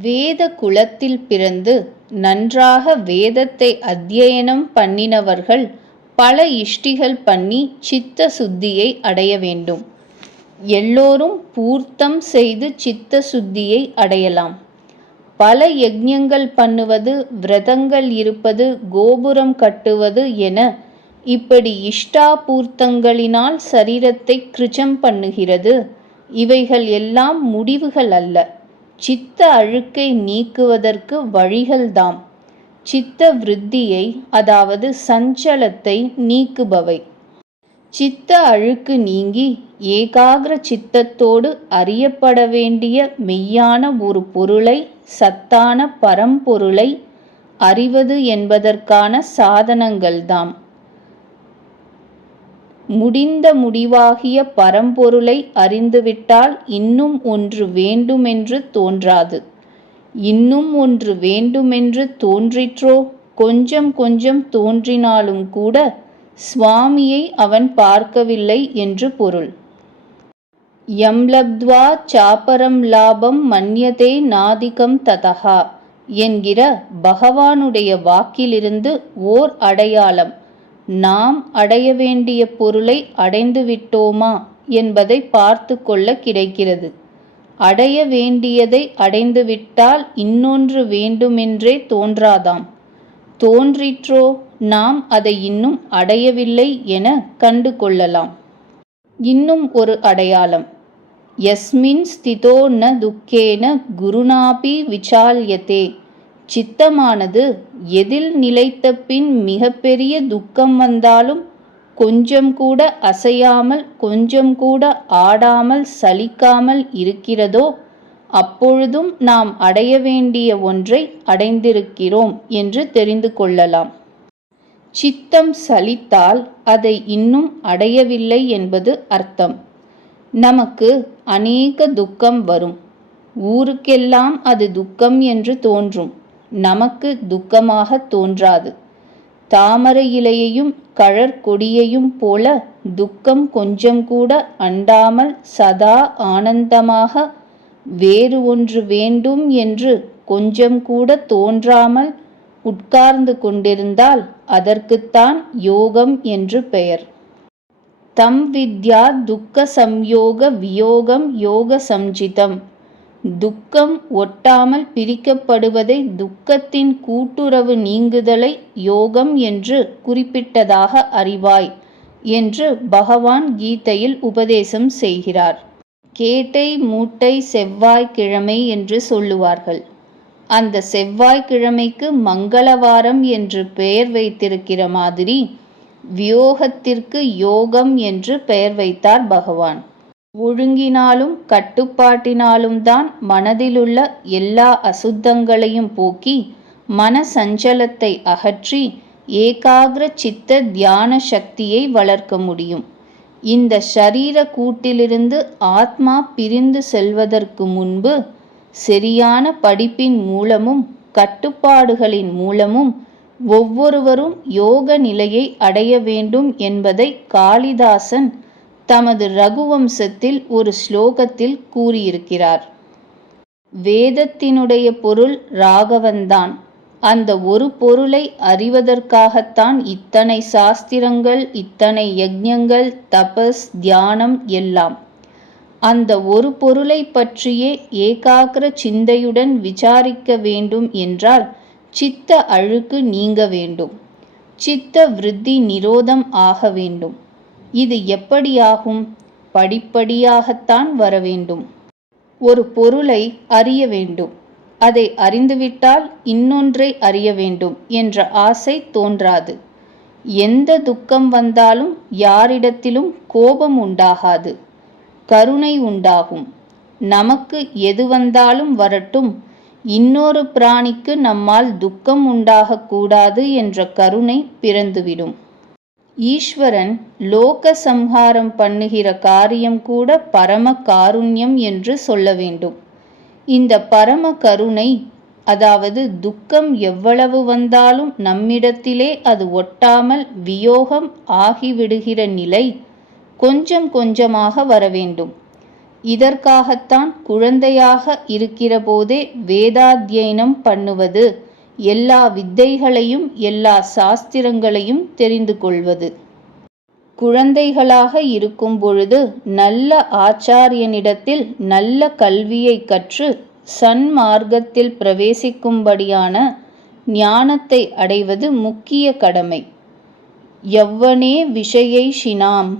வேத குலத்தில் பிறந்து நன்றாக வேதத்தை அத்தியனம் பண்ணினவர்கள் பல இஷ்டிகள் பண்ணி சித்த சுத்தியை அடைய வேண்டும். எல்லோரும் பூர்த்தம் செய்து சித்த சுத்தியை அடையலாம். பல யஜ்ஞங்கள் பண்ணுவது, விரதங்கள் இருப்பது, கோபுரம் கட்டுவது என இப்படி இஷ்டாபூர்த்தங்களினால் சரீரத்தை கிருச்சம் பண்ணுகிறது. இவைகள் எல்லாம் முடிவுகள் அல்ல, சித்த அழுக்கை நீக்குவதற்கு வழிகள்தாம். சித்த விருத்தியை, அதாவது சஞ்சலத்தை நீக்குபவை. சித்த அழுக்கு நீங்கி ஏகாகிர சித்தத்தோடு அறியப்பட வேண்டிய மெய்யான ஒரு பொருளை, சத்தான பரம்பொருளை அறிவது என்பதற்கான சாதனங்கள்தாம். முடிந்த முடிவாகிய பரம்பொருளை அறிந்துவிட்டால் இன்னும் ஒன்று வேண்டுமென்று தோன்றாது. இன்னும் ஒன்று வேண்டுமென்று தோன்றிற்றோ, கொஞ்சம் கொஞ்சம் தோன்றினாலும் கூட சுவாமியை அவன் பார்க்கவில்லை என்று பொருள். யம் லப்த்வா சாபரம் லாபம் மன்யதே நாதிகம் ததஹா என்கிற பகவானுடைய வாக்கிலிருந்து ஓர் அடையாளம் நாம் அடைய வேண்டிய பொருளை அடைந்து விட்டோமா என்பதை பார்த்து கொள்ள கிடைக்கிறது. அடைய வேண்டியதை அடைந்துவிட்டால் இன்னொன்று வேண்டுமென்றே தோன்றாதாம். தோன்றிற்றோ, நாம் அதை இன்னும் அடையவில்லை என கண்டு கொள்ளலாம். இன்னும் ஒரு அடையாளம், யஸ்மின் ஸ்திதோ ந துக்கேன குருநாபி விசால்யதே. சித்தமானது எதில் நிலைத்த பின் மிகப்பெரிய துக்கம் வந்தாலும் கொஞ்சம் கூட அசையாமல், கொஞ்சம் கூட ஆடாமல், சலிக்காமல் இருக்கிறதோ, அப்பொழுதும் நாம் அடைய வேண்டிய ஒன்றை அடைந்திருக்கிறோம் என்று தெரிந்து கொள்ளலாம். சித்தம் சலித்தால் அதை இன்னும் அடையவில்லை என்பது அர்த்தம். நமக்கு அநேக துக்கம் வரும். ஊருக்கெல்லாம் அது துக்கம் என்று தோன்றும். நமக்கு துக்கமாக தோன்றாது. தாமரை இலையையும் கழற்கொடியையும் போல துக்கம் கொஞ்சம் கூட அண்டாமல் சதா ஆனந்தமாக, வேறு ஒன்று வேண்டும் என்று கொஞ்சம் கூட தோன்றாமல் உட்கார்ந்து கொண்டிருந்தால் அதற்குத்தான் யோகம் என்று பெயர். தம் வித்யா துக்க சம்யோக வியோகம் யோக சம்ஜிதம். துக்கம் ஒட்டாமல் பிரிக்கப்படுவதை, துக்கத்தின் கூட்டுறவு நீங்குதலை யோகம் என்று குறிப்பிட்டதாக அறிவாய் என்று பகவான் கீதையில் உபதேசம் செய்கிறார். கேட்டை மூட்டை செவ்வாய்க்கிழமை என்று சொல்லுவார்கள். அந்த செவ்வாய்க்கிழமைக்கு மங்களவாரம் என்று பெயர் வைத்திருக்கிற மாதிரி வியோகத்திற்கு யோகம் என்று பெயர் வைத்தார் பகவான். ஒழுங்கினாலும் கட்டுப்பாட்டினாலும் தான் மனதிலுள்ள எல்லா அசுத்தங்களையும் போக்கி மன சஞ்சலத்தை அகற்றி ஏகாகிர சித்த தியான சக்தியை வளர்க்க முடியும். இந்த ஷரீர கூட்டிலிருந்து ஆத்மா பிரிந்து செல்வதற்கு முன்பு சரியான படிப்பின் மூலமும் கட்டுப்பாடுகளின் மூலமும் ஒவ்வொருவரும் யோக நிலையை அடைய வேண்டும் என்பதை காளிதாசன் தமது ரகுவம்சத்தில் ஒரு ஸ்லோகத்தில் கூறியிருக்கிறார். வேதத்தினுடைய பொருள் ராகவன்தான். அந்த ஒரு பொருளை அறிவதற்காகத்தான் இத்தனை சாஸ்திரங்கள், இத்தனை யஜ்ஞங்கள், தபஸ், தியானம் எல்லாம். அந்த ஒரு பொருளை பற்றியே ஏகாகிர சிந்தையுடன் விசாரிக்க வேண்டும் என்றால் சித்த அழுக்கு நீங்க வேண்டும். சித்த விருத்தி நிரோதம் ஆக வேண்டும். இது எப்படியாகும்? படிப்படியாகத்தான் வர வேண்டும். ஒரு பொருளை அறிய வேண்டும். அதை அறிந்துவிட்டால் இன்னொன்றை அறிய வேண்டும் என்ற ஆசை தோன்றாது. எந்த துக்கம் வந்தாலும் யாரிடத்திலும் கோபம் உண்டாகாது, கருணை உண்டாகும். நமக்கு எது வந்தாலும் வரட்டும், இன்னொரு பிராணிக்கு நம்மால் துக்கம் உண்டாகக்கூடாது என்ற கருணை பிறந்துவிடும். ஈஸ்வரன் லோக சம்ஹாரம் பண்ணுகிற காரியம் கூட பரம காருண்யம் என்று சொல்ல வேண்டும். இந்த பரம கருணை, அதாவது துக்கம் எவ்வளவு வந்தாலும் நம்மிடத்திலே அது ஒட்டாமல் வியோகம் ஆகிவிடுகிற நிலை கொஞ்சம் கொஞ்சமாக வர வேண்டும். இதற்காகத்தான் குழந்தையாக இருக்கிற போதே வேதாத்தியனம் பண்ணுவது, எல்லா வித்தைகளையும் எல்லா சாஸ்திரங்களையும் தெரிந்து கொள்வது. குழந்தைகளாக இருக்கும் பொழுது நல்ல ஆச்சாரியனிடத்தில் நல்ல கல்வியை கற்று சன்மார்க்கத்தில் பிரவேசிக்கும்படியான ஞானத்தை அடைவது முக்கிய கடமை. யவ்வனே விஷயைஷினாம்.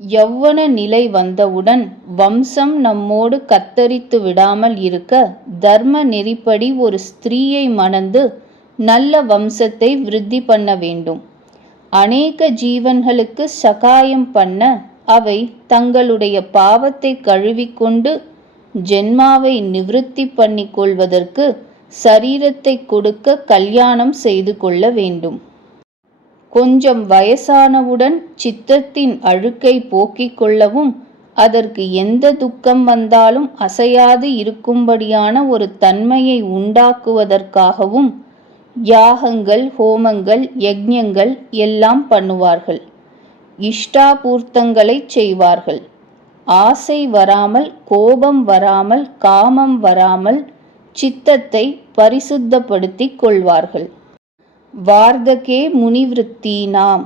யவ்வன நிலை வந்தவுடன் வம்சம் நம்மோடு கத்தரித்து விடாமல் இருக்க தர்ம நெறிப்படி ஒரு ஸ்திரீயை மணந்து நல்ல வம்சத்தை விருத்தி பண்ண வேண்டும். அநேக ஜீவன்களுக்கு சகாயம் பண்ண அவை தங்களுடைய பாவத்தை கழுவிக்கொண்டு ஜென்மாவை நிவிருத்தி பண்ணி கொள்வதற்கு சரீரத்தை கொடுக்க கல்யாணம் செய்து கொள்ள வேண்டும். கொஞ்சம் வயசானவுடன் சித்தத்தின் அழுக்கை போக்கிக் கொள்ளவும் அதற்கு எந்த துக்கம் வந்தாலும் அசையாது இருக்கும்படியான ஒரு தன்மையை உண்டாக்குவதற்காகவும் யாகங்கள், ஹோமங்கள், யஜ்ஞங்கள் எல்லாம் பண்ணுவார்கள். இஷ்டாபூர்த்தங்களை செய்வார்கள். ஆசை வராமல், கோபம் வராமல், காமம் வராமல் சித்தத்தை பரிசுத்தப்படுத்திக் கொள்வார்கள். வார்த்தகே முனிவிருத்தீனாம்.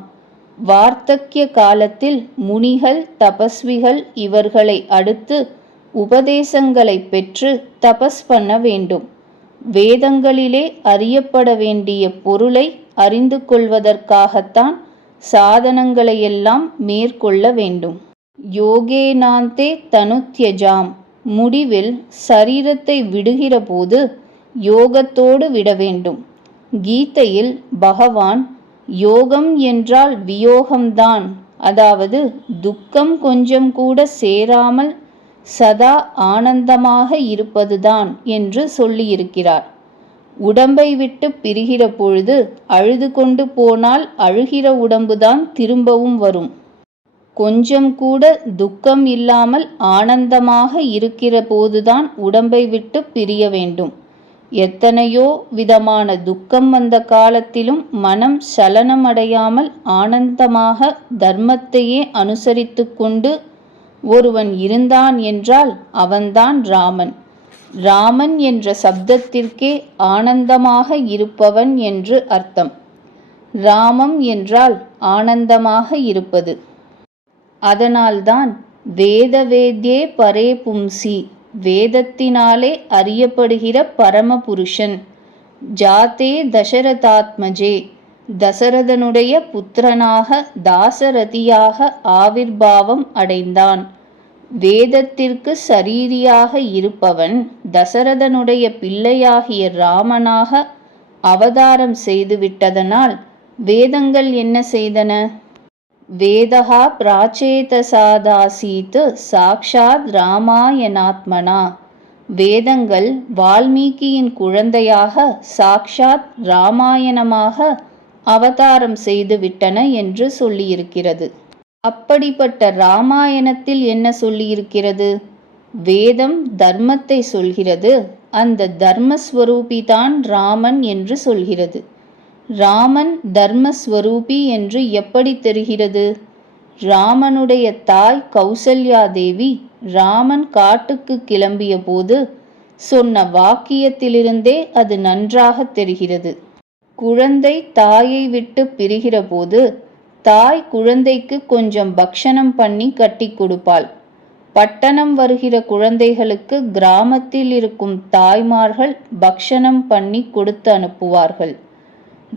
வார்த்தக்கிய காலத்தில் முனிகள், தபஸ்விகள் இவர்களை அடுத்து உபதேசங்களை பெற்று தபஸ் பண்ண வேண்டும். வேதங்களிலே அறியப்பட வேண்டிய பொருளை அறிந்து கொள்வதற்காகத்தான் சாதனங்களையெல்லாம் மேற்கொள்ள வேண்டும். யோகேனாந்தே தனுத்யஜாம். முடிவில் சரீரத்தை விடுகிற போது யோகத்தோடு விட வேண்டும். கீதையில் பகவான் யோகம் என்றால் வியோகம்தான், அதாவது துக்கம் கொஞ்சம் கூட சேராமல் சதா ஆனந்தமாக இருப்பதுதான் என்று சொல்லியிருக்கிறார். உடம்பை விட்டு பிரிகிற பொழுது அழுது கொண்டு போனால் அழுகிற உடம்புதான் திரும்பவும் வரும். கொஞ்சம் கூட துக்கம் இல்லாமல் ஆனந்தமாக இருக்கிற போதுதான் உடம்பை விட்டு பிரிய வேண்டும். எத்தனையோ விதமான துக்கம் வந்த காலத்திலும் மனம் சலனமடையாமல் ஆனந்தமாக தர்மத்தையே அனுசரித்து கொண்டு ஒருவன் இருந்தான் என்றால் அவன்தான் ராமன். ராமன் என்ற சப்தத்திற்கே ஆனந்தமாக இருப்பவன் என்று அர்த்தம். ராமம் என்றால் ஆனந்தமாக இருப்பது. அதனால்தான் வேதவேத்யே பரே பும்சி, வேதத்தினாலே அறியப்படுகிற பரமபுருஷன், ஜாதே தசரதாத்மஜே, தசரதனுடைய புத்திரனாக தாசரதியாக ஆவிர்பாவம் அடைந்தான். வேதத்திற்கு சரீரியாக இருப்பவன் தசரதனுடைய பிள்ளையாகிய ராமனாக அவதாரம் செய்துவிட்டதனால் வேதங்கள் என்ன செய்தன? வேதஹா பிராச்சேதசாதாசீத் சாக்ஷாத் ராமாயணாத்மனா. வேதங்கள் வால்மீகியின் குழந்தையாக சாக்ஷாத் ராமாயணமாக அவதாரம் செய்துவிட்டன என்று சொல்லியிருக்கிறது. அப்படிப்பட்ட ராமாயணத்தில் என்ன சொல்லியிருக்கிறது? வேதம் தர்மத்தை சொல்கிறது. அந்த தர்மஸ்வரூபிதான் ராமன் என்று சொல்கிறது. ராமன் தர்மஸ்வரூபி என்று எப்படி தெரிகிறது? ராமனுடைய தாய் கௌசல்யா தேவி ராமன் காட்டுக்கு கிளம்பிய போது சொன்ன வாக்கியத்திலிருந்தே அது நன்றாக தெரிகிறது. குழந்தை தாயை விட்டு பிரிகிற போது தாய் குழந்தைக்கு கொஞ்சம் பக்ஷணம் பண்ணி கட்டி கொடுப்பாள். பட்டணம் வருகிற குழந்தைகளுக்கு கிராமத்தில் இருக்கும் தாய்மார்கள் பக்ஷணம் பண்ணி கொடுத்து அனுப்புவார்கள்.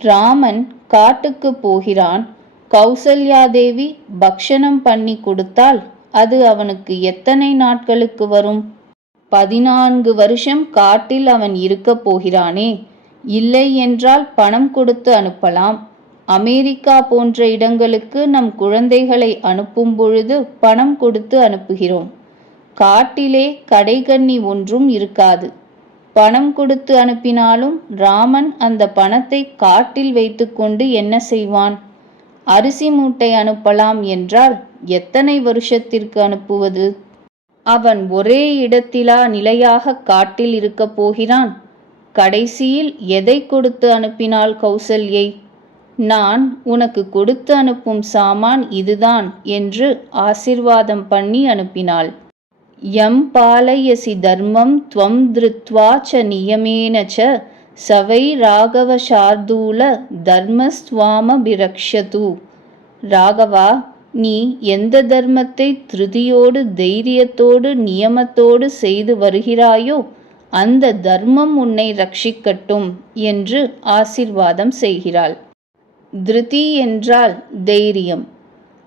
ராமன் காட்டுக்கு போகிறான். கௌசல்யாதேவி பக்ஷணம் பண்ணி கொடுத்தால் அது அவனுக்கு எத்தனை நாட்களுக்கு வரும்? 14 வருஷம் காட்டில் அவன் இருக்க போகிறானே. இல்லை என்றால் பணம் கொடுத்து அனுப்பலாம். அமெரிக்கா போன்ற இடங்களுக்கு நம் குழந்தைகளை அனுப்பும் பொழுது பணம் கொடுத்து அனுப்புகிறோம். காட்டிலே கடைகண்ணி ஒன்றும் இருக்காது. பணம் கொடுத்து அனுப்பினாலும் ராமன் அந்த பணத்தை காட்டில் வைத்துக்கொண்டு என்ன செய்வான்? அரிசி மூட்டை அனுப்பலாம் என்றால் எத்தனை வருஷத்திற்கு அனுப்புவது? அவன் ஒரே இடத்திலா நிலையாக காட்டில் இருக்கப் போகிறான்? கடைசியில் எதை கொடுத்து அனுப்பினாள் கௌசல்யை? நான் உனக்கு கொடுத்து அனுப்பும் சாமான் இதுதான் என்று ஆசிர்வாதம் பண்ணி அனுப்பினாள். யம் பாலயசி தர்மம் த்வம் திருத்வா ச நியமேன ச சவை ராகவ சார்தூல தர்மஸ்வாமபிரக்ஷது. ராகவா, நீ எந்த தர்மத்தை திருதியோடு தைரியத்தோடு நியமத்தோடு செய்து வருகிறாயோ அந்த தர்மம் உன்னை ரட்சிக்கட்டும் என்று ஆசிர்வாதம் செய்கிறாள். திருதி என்றால் தைரியம்.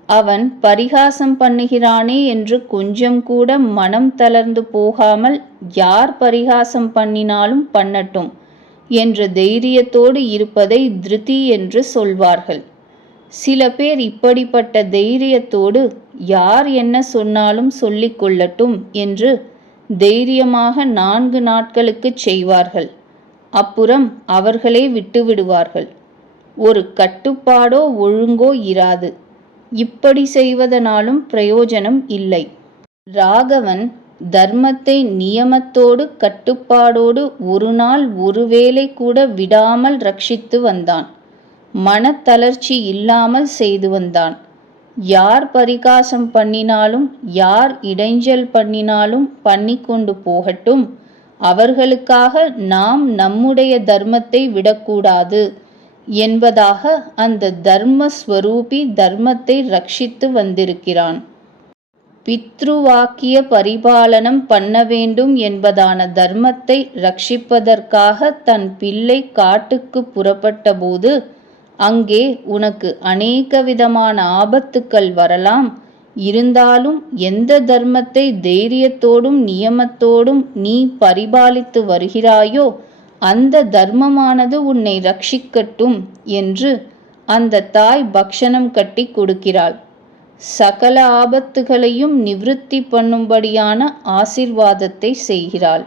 அவன் பரிகாசம் பண்ணுகிறானே என்று கொஞ்சம் கூட மனம் தளர்ந்து போகாமல் யார் பரிகாசம் பண்ணினாலும் பண்ணட்டும் என்ற தைரியத்தோடு இருப்பதை திருதி என்று சொல்வார்கள். சில பேர் இப்படிப்பட்ட தைரியத்தோடு யார் என்ன சொன்னாலும் சொல்லிக் கொள்ளட்டும் என்று தைரியமாக 4 நாட்களுக்கு செய்வார்கள். அப்புறம் அவர்களே விட்டுவிடுவார்கள். ஒரு கட்டுப்பாடோ ஒழுங்கோ இராது. இப்படி செய்வதனாலும் பிரயோஜனம் இல்லை. ராகவன் தர்மத்தை நியமத்தோடு கட்டுப்பாடோடு ஒரு நாள் ஒருவேளை கூட விடாமல் ரட்சித்து வந்தான். மனத்தளர்ச்சி இல்லாமல் செய்து வந்தான். யார் பரிகாசம் பண்ணினாலும் யார் இடைஞ்சல் பண்ணினாலும் பண்ணிக்கொண்டு போகட்டும், அவர்களுக்காக நாம் நம்முடைய தர்மத்தை விடக்கூடாது என்பதாக அந்த தர்மஸ்வரூபி தர்மத்தை ரட்சித்து வந்திருக்கிறான். பித்ருவாக்கிய பரிபாலனம் பண்ண வேண்டும் என்பதான தர்மத்தை ரட்சிப்பதற்காக தன் பிள்ளை காட்டுக்கு புறப்பட்ட போது அங்கே உனக்கு அநேக விதமான ஆபத்துக்கள் வரலாம். இருந்தாலும் எந்த தர்மத்தை தைரியத்தோடும் நியமத்தோடும் நீ பரிபாலித்து வருகிறாயோ அந்த தர்மமானது உன்னை ரட்சிக்கட்டும் என்று அந்த தாய் பக்ஷணம் கட்டி கொடுக்கிறாள். சகல ஆபத்துகளையும் நிவிருத்தி பண்ணும்படியான ஆசிர்வாதத்தை செய்கிறாள்.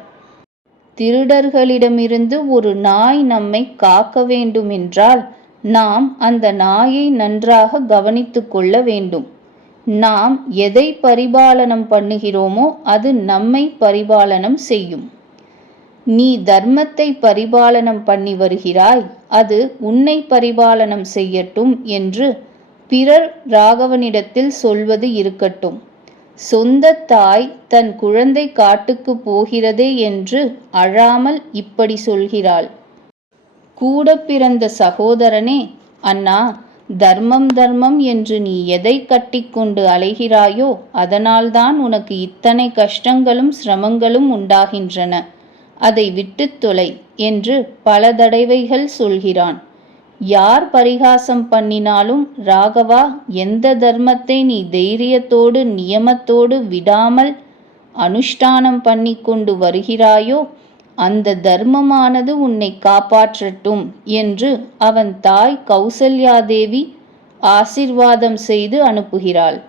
திருடர்களிடமிருந்து ஒரு நாய் நம்மை காக்க வேண்டுமென்றால் நாம் அந்த நாயை நன்றாக கவனித்து கொள்ள வேண்டும். நாம் எதை பரிபாலனம் பண்ணுகிறோமோ அது நம்மை பரிபாலனம் செய்யும். நீ தர்மத்தை பரிபாலனம் பண்ணி வருகிறாய், அது உன்னை பரிபாலனம் செய்யட்டும் என்று பிறர் ராகவனிடத்தில் சொல்வது இருக்கட்டும். சொந்த தாய் தன் குழந்தை காட்டுக்கு போகிறதே என்று அழாமல் இப்படி சொல்கிறாள். கூட பிறந்த சகோதரனே, அண்ணா, தர்மம் தர்மம் என்று நீ எதை கட்டிக்கொண்டு அலைகிறாயோ அதனால்தான் உனக்கு இத்தனை கஷ்டங்களும் சிரமங்களும் உண்டாகின்றன. அதை விட்டுத் தொலை என்று பல தடவைகள் சொல்கிறான். யார் பரிகாசம் பண்ணினாலும் ராகவா, எந்த தர்மத்தை நீ தைரியத்தோடு நியமத்தோடு விடாமல் அனுஷ்டானம் பண்ணி கொண்டு வருகிறாயோ அந்த தர்மமானது உன்னை காப்பாற்றட்டும் என்று அவன் தாய் கௌசல்யாதேவி ஆசிர்வாதம் செய்து அனுப்புகிறாள்.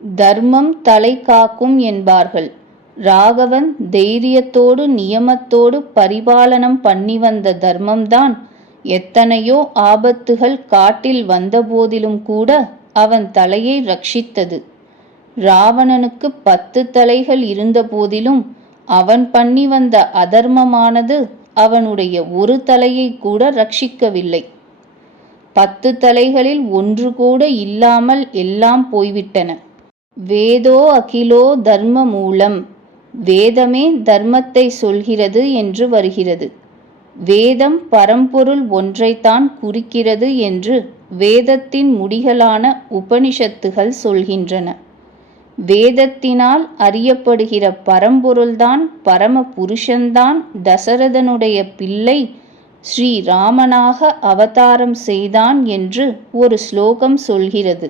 தர்மம் தலை காக்கும் என்பார்கள். ராகவன் தைரியத்தோடு நியமத்தோடு பரிபாலனம் பண்ணி வந்த தர்மம்தான் எத்தனையோ ஆபத்துகள் காட்டில் வந்தபோதிலும் கூட அவன் தலையை ரட்சித்தது. ராவணனுக்கு 10 தலைகள் இருந்த போதிலும் அவன் பண்ணி வந்த அதர்மமானது அவனுடைய ஒரு தலையை கூட ரட்சிக்கவில்லை. 10 தலைகளில் ஒன்று கூட இல்லாமல் எல்லாம் போய்விட்டன. வேதோ அகிலோ தர்ம மூலம், வேதமே தர்மத்தை சொல்கிறது என்று வருகிறது. வேதம் பரம்பொருள் ஒன்றைத்தான் குறிக்கிறது என்று வேதத்தின் முடிகளான உபனிஷத்துகள் சொல்கின்றன. வேதத்தினால் அறியப்படுகிற பரம்பொருள்தான், பரம புருஷன்தான் தசரதனுடைய பிள்ளை ஸ்ரீராமனாக அவதாரம் செய்தான் என்று ஒரு ஸ்லோகம் சொல்கிறது.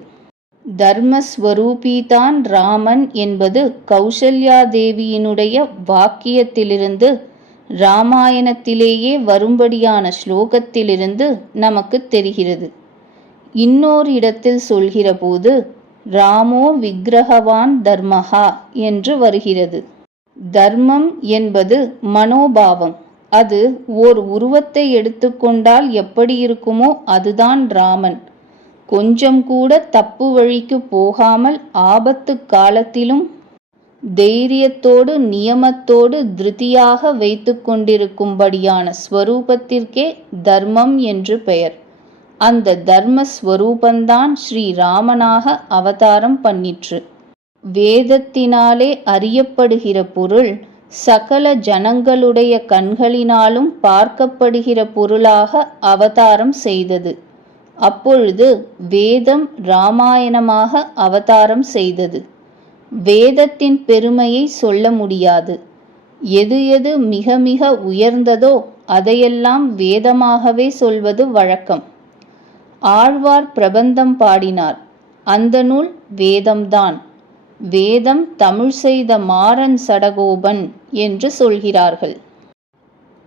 தர்மஸ்வரூபிதான் ராமன் என்பது கௌசல்யாதேவியினுடைய வாக்கியத்திலிருந்து, இராமாயணத்திலேயே வரும்படியான ஸ்லோகத்திலிருந்து நமக்கு தெரிகிறது. இன்னொரு இடத்தில் சொல்கிற போது ராமோ விக்கிரகவான் தர்மஹா என்று வருகிறது. தர்மம் என்பது மனோபாவம். அது ஓர் உருவத்தை எடுத்துக்கொண்டால் எப்படி இருக்குமோ அதுதான் ராமன். கொஞ்சம் கூட தப்பு வழிக்கு போகாமல் ஆபத்து காலத்திலும் தைரியத்தோடு நியமத்தோடு திருதியாக வைத்து கொண்டிருக்கும்படியான ஸ்வரூபத்திற்கே தர்மம் என்று பெயர். அந்த தர்மஸ்வரூபந்தான் ஸ்ரீராமனாக அவதாரம் பண்ணிற்று. வேதத்தினாலே அறியப்படுகிற பொருள் சகல ஜனங்களுடைய கண்களினாலும் பார்க்கப்படுகிற பொருளாக அவதாரம் செய்தது. அப்பொழுது வேதம் இராமாயணமாக அவதாரம் செய்தது. வேதத்தின் பெருமையை சொல்ல முடியாது. எது எது மிக மிக உயர்ந்ததோ அதையெல்லாம் வேதமாகவே சொல்வது வழக்கம். ஆழ்வார் பிரபந்தம் பாடினார். அந்த நூல் வேதம்தான். வேதம் தமிழ் செய்த மாறன் சடகோபன் என்று சொல்கிறார்கள்.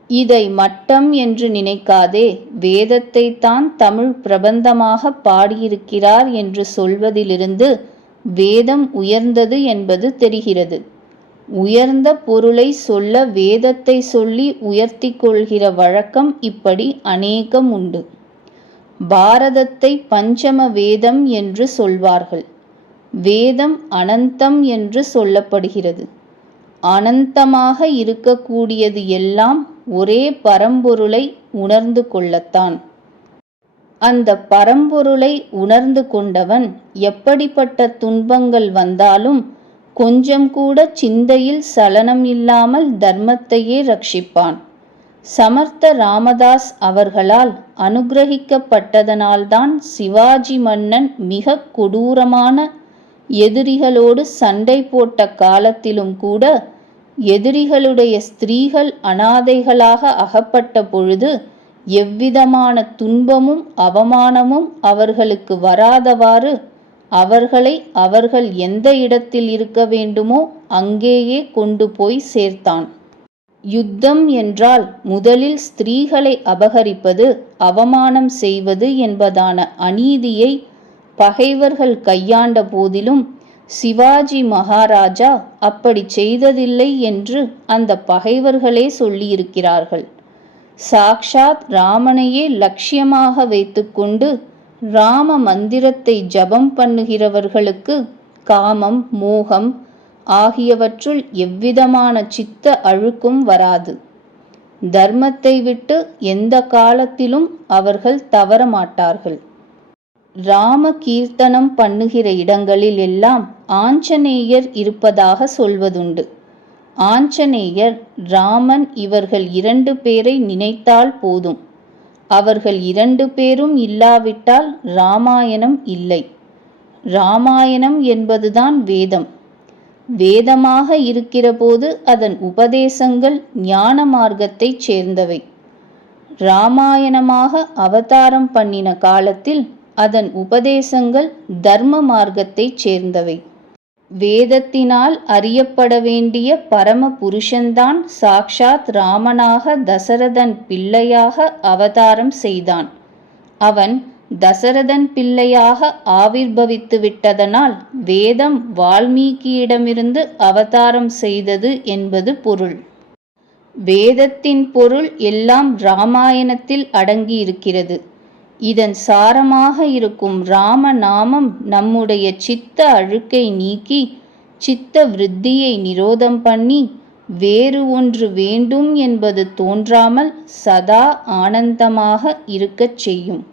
இதை மட்டம் என்று நினைக்காதே. வேதத்தை தான் தமிழ் பிரபந்தமாக பாடியிருக்கிறார் என்று சொல்வதிலிருந்து வேதம் உயர்ந்தது என்பது தெரிகிறது. உயர்ந்த பொருளை சொல்ல வேதத்தை சொல்லி உயர்த்தி கொள்கிற வழக்கம் இப்படி அநேகம் உண்டு. பாரதத்தை பஞ்சம வேதம் என்று சொல்வார்கள். வேதம் அனந்தம் என்று சொல்லப்படுகிறது. அனந்தமாக இருக்கக்கூடியது எல்லாம் ஒரே பரம்பொருளை உணர்ந்து கொள்ளத்தான். அந்த பரம்பொருளை உணர்ந்து கொண்டவன் எப்படிப்பட்ட துன்பங்கள் வந்தாலும் கொஞ்சம் கூட சிந்தையில் சலனம் இல்லாமல் தர்மத்தையே ரட்சிப்பான். சமர்த்த ராமதாஸ் அவர்களால் அனுகிரகிக்கப்பட்டதனால்தான் சிவாஜி மன்னன் மிக கொடூரமான எதிரிகளோடு சண்டை போட்ட காலத்திலும் கூட எதிரிகளுடைய ஸ்திரீகள் அனாதைகளாக அகப்பட்ட பொழுது எவ்விதமான துன்பமும் அவமானமும் அவர்களுக்கு வராதவாறு அவர்களை அவர்கள் எந்த இடத்தில் இருக்க வேண்டுமோ அங்கேயே கொண்டு போய் சேர்த்தான். யுத்தம் என்றால் முதலில் ஸ்திரீகளை அபகரிப்பது, அவமானம் செய்வது என்பதான அநீதியை பகைவர்கள் கையாண்ட போதிலும் சிவாஜி மகாராஜா அப்படி செய்ததில்லை என்று அந்த பகைவர்களே சொல்லியிருக்கிறார்கள். சாக்ஷாத் ராமனையே லட்சியமாக வைத்துக்கொண்டு ராம மந்திரத்தை ஜபம் பண்ணுகிறவர்களுக்கு காமம், மோகம் ஆகியவற்றுள் எவ்விதமான சித்த அழுக்கும் வராது. தர்மத்தை விட்டு எந்த காலத்திலும் அவர்கள் தவற மாட்டார்கள். ராம கீர்த்தனம் பண்ணுகிற இடங்களில் எல்லாம் ஆஞ்சநேயர் இருப்பதாக சொல்வதுண்டு. ஆஞ்சநேயர், ராமன் இவர்கள் 2 பேரை நினைத்தால் போதும். அவர்கள் 2 பேரும் இல்லாவிட்டால் ராமாயணம் இல்லை. ராமாயணம் என்பதுதான் வேதம். வேதமாக இருக்கிற போது அதன் உபதேசங்கள் ஞான மார்க்கத்தைச் சேர்ந்தவை. ராமாயணமாக அவதாரம் பண்ணின காலத்தில் அதன் உபதேசங்கள் தர்ம மார்க்கத்தைச் சேர்ந்தவை. வேதத்தினால் அறியப்பட வேண்டிய பரம புருஷன்தான் சாக்ஷாத் ராமனாக தசரதன் பிள்ளையாக அவதாரம் செய்தான். அவன் தசரதன் பிள்ளையாக ஆவிர்பவித்து விட்டதனால் வேதம் வால்மீகியிடமிருந்து அவதாரம் செய்தது என்பது பொருள். வேதத்தின் பொருள் எல்லாம் இராமாயணத்தில் அடங்கியிருக்கிறது. இதன் சாரமாக இருக்கும் ராம நாமம் நம்முடைய சித்த அழுக்கை நீக்கி சித்த விருத்தியை நிரோதம் பண்ணி வேறு ஒன்று வேண்டும் என்பது தோன்றாமல் சதா ஆனந்தமாக இருக்கச் செய்யும்.